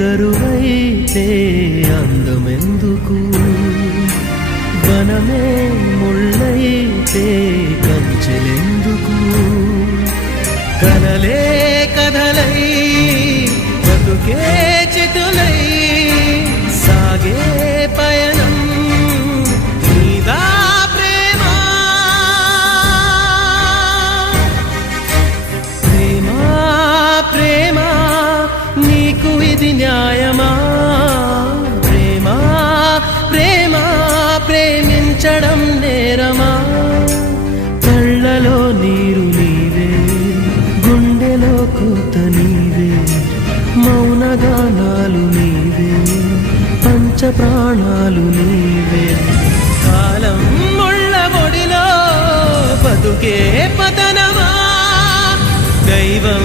కరువైతే అందమెందుకు వనమే ముళ్ళైతే కంచెలెందుకు కలలే కథలై బతుకే చితులై సాగే పయనం నీదా ప్రేమ ప్రేమ ప్రేమ నీకు ఇది న్యాయమా ప్రేమ ప్రేమ ప్రేమించడం నేరమా కళ్ళలో నీరు నీవే గుండెలో కూత నీవే మౌనగానాలు నీవే పంచ ప్రాణాలు నీవే కాలం ముళ్ళ ఒడిలో బతుకే పతనమా దైవం